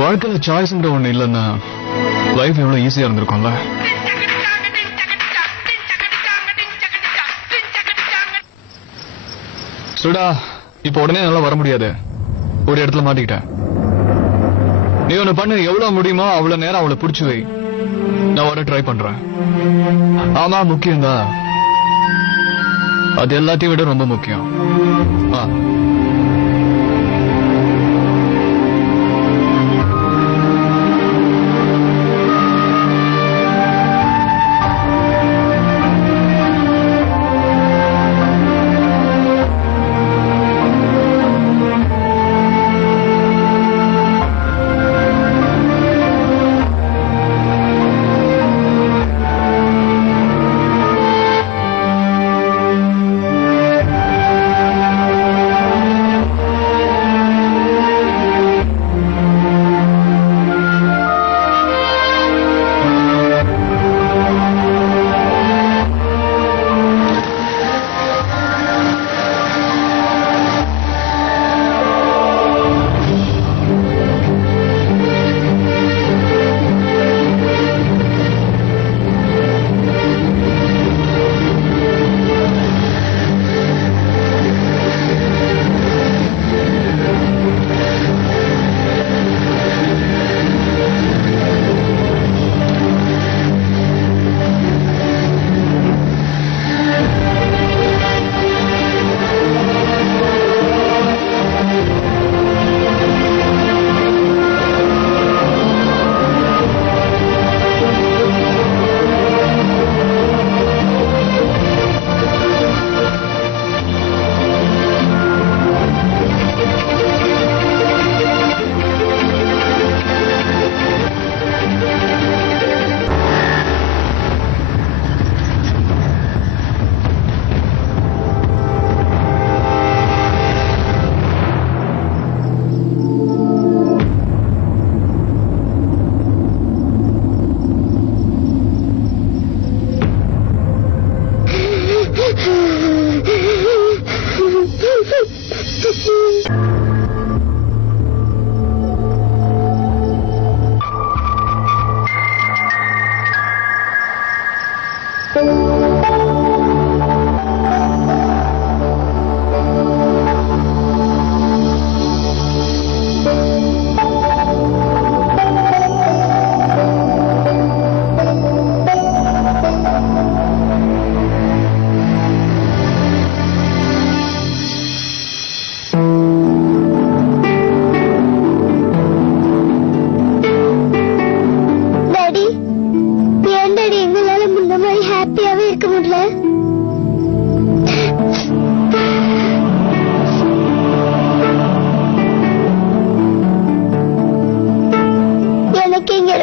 வாழ்க்கையில சாய்ஸ்ங்கிற ஒண்ணு இல்லைன்னா லைஃப் எவ்வளவு ஈஸியா இருந்திருக்கும்ல. சுடா இப்ப உடனே நல்லா வர முடியாது. ஒரு இடத்துல மாட்டிக்கிட்டேன். நீ ஒண்ணு பண்ணு, எவ்வளவு முடியுமோ அவ்வளவு நேரம் அவளை புடிச்சு வை. நான் வர ட்ரை பண்றேன். ஆமா முக்கியம்தான், அது எல்லாத்தையும் விட ரொம்ப முக்கியம்.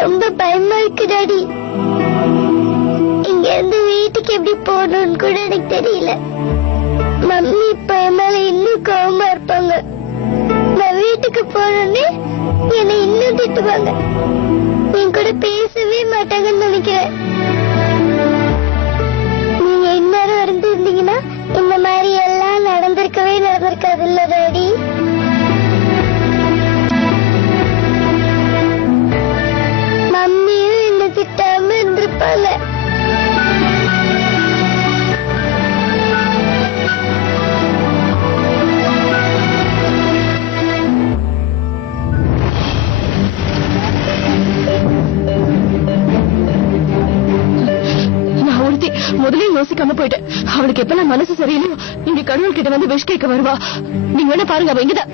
ரொம்ப பயமா இருக்கு டாடி. இங்க இருந்து வீட்டுக்கு எப்படி போகணும்னு கூட எனக்கு தெரியல. மம்மி இப்ப என் மேல இன்னும் கோவமா இருப்பாங்க. நான் வீட்டுக்கு போனோடனே என்னை இன்னும் திட்டுவாங்க. என் கூட பேசவே மாட்டாங்கன்னு நினைக்கிறேன். நீங்க இந்நேரம் இருந்திருந்தீங்கன்னா இந்த மாதிரி எல்லாம் நடந்திருக்காது இல்ல டாடி? மம்மியும் என்ன திட்டாம இருந்திருப்பாங்க. முதலே யோசிக்காம போயிட்டேன். அவளுக்கு எப்பெல்லாம் மனசு சரியில்லையோ இங்க கடவுள் கிட்ட வந்து விஷ் கேட்க வருவா. நீங்க வேணா பாருங்க, அவ இங்கதான்.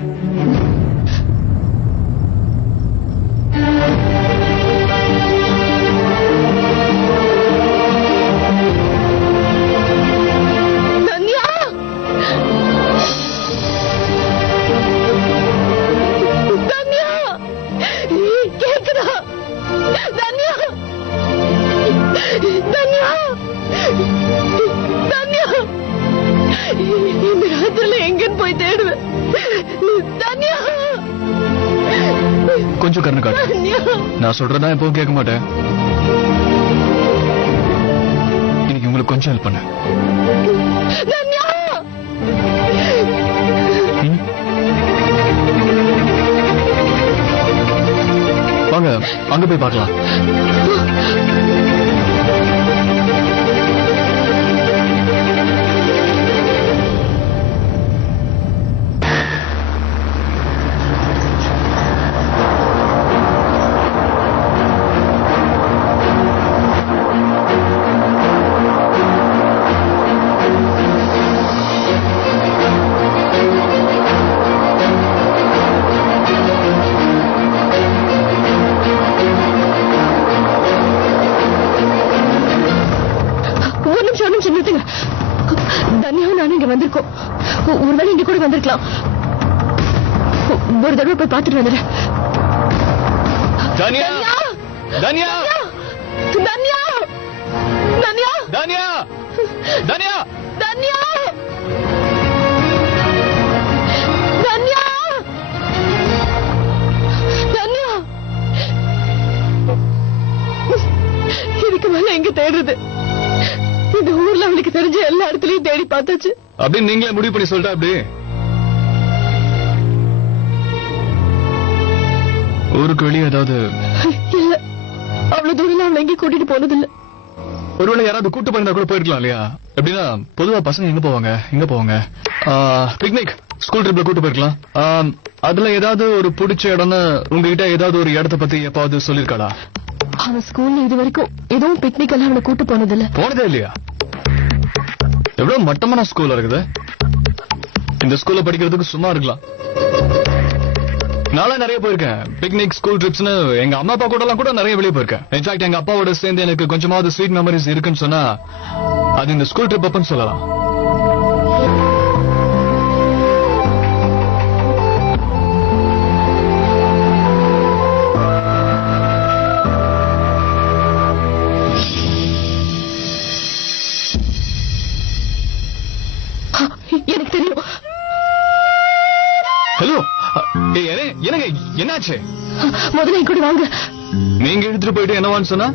இந்த ராத்திரில எங்கன்னு போய் தேடுவேன். கொஞ்சம் கண்ணு காட்டு. நான் சொல்றதா எப்பவும் கேட்க மாட்டேன். இன்னைக்கு உங்களுக்கு கொஞ்சம் ஹெல்ப் பண்ண. அங்க போய் பார்க்கலாம். தனியாவும் நானும் இங்க வந்திருக்கோம். ஒருவேளை இங்க கூட வந்திருக்கலாம். ஒரு தடவை போய் பார்த்துட்டு வந்துடுறேன். தனியா தனியா தனியா தனியா தனியா தனியா தனியா தனியா தனியா இதுக்கு மேல எங்க தேடுறது? இந்த ஊர்ல அவளுக்கு தெரிஞ்ச எல்லா இடத்துலயும் தேடி பார்த்தாச்சு. அப்படின்னு நீங்களே முடிவு பண்ணி சொல்லிட்டா அப்படி? ஊருக்கு வெளியே ஏதாவது? இல்ல, அவ்வளவு தூரம் அவளை எங்கேயும் கூட்டிட்டு போனதில்ல. ஒருவேளை யாராவது கூட்டு போயிருந்தா கூட போயிருக்கலாம் இல்லையா? எப்படின்னா பொதுவா பசங்க எங்க போவாங்க பிக்னிக், ஸ்கூல் ட்ரிப்ல கூட்டு போயிருக்கலாம். அதுல ஏதாவது ஒரு பிடிச்ச இடம்னு உங்ககிட்ட ஏதாவது ஒரு இடத்த பத்தி எப்பாவது சொல்லிருக்காளா? அவன் ஸ்கூல்ல இது வரைக்கும் எதுவும் பிக்னிக் எல்லாம் அவளை கூட்டு போனதில்ல. போனதே இல்லையா? எவ்வளவு மட்டமான ஸ்கூல் இருக்குது. இந்த ஸ்கூல்ல படிக்கிறதுக்கு சும்மா இருக்கலாம். நானும் நிறைய போயிருக்கேன் பிக்னிக், ஸ்கூல் ட்ரிப்ஸ்னு. எங்க அம்மா அப்பா கூட எல்லாம் கூட நிறைய வெளியே போயிருக்கேன். இன்ஃபேக்ட் எங்க அப்பாவோட சேர்ந்து எனக்கு கொஞ்சமாவது ஸ்வீட் மெமரிஸ் இருக்குன்னு சொன்னா அது இந்த ஸ்கூல் ட்ரிப் அப்பன்னு சொல்லலாம். எனக்கு தெரியும். ஹலோ, என்னங்க என்னாச்சு? முதல்ல என் கூட வாங்க. நீங்க எடுத்துட்டு போயிட்டு என்னவான்னு சொன்னா